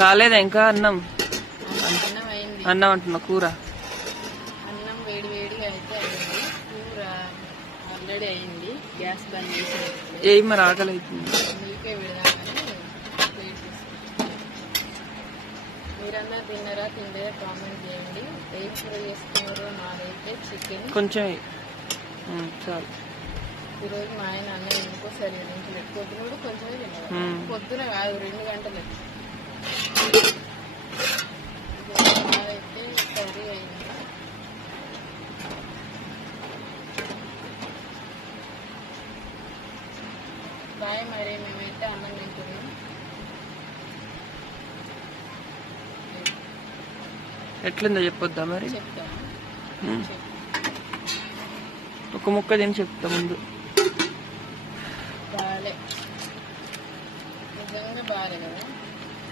కాలేదా ఇంకా అన్నం? అన్నం అయింది. అన్నం అంటున్నా, కూర? అన్నం వేడి వేడిగా అయితే అయింది, కూర ఆల్రెడీ అయింది. గ్యాస్ బంద్ చేసి ఏం మరి ఆకలి అవుతుంది. మీకే పెడదామని వెయిట్ చేస్తాను. మీరందరూ తిన్నారా తింటే కామెంట్ చేయండి. ఏం కూర చేసుకున్నారో? నాదైతే చికెన్ కొంచెం చాలు. ఈరోజు మా ఆయన అన్నం ఎందుకో సరిగా తింటలేదు. పొద్దున కూడా కొంచెమే తిన్నాడు. పొద్దున కాదు, 2 గంటలకి. నాదైతే కర్రీ అయింది. బాయ్. మరి మేమైతే అన్నం తింటున్నాం. ఎట్లుందో చెప్పొద్దా మరి? చెప్తాము. ఒక ముక్క తిని చెప్తా ముందు. బాలే, నిజంగా బాలే కదా.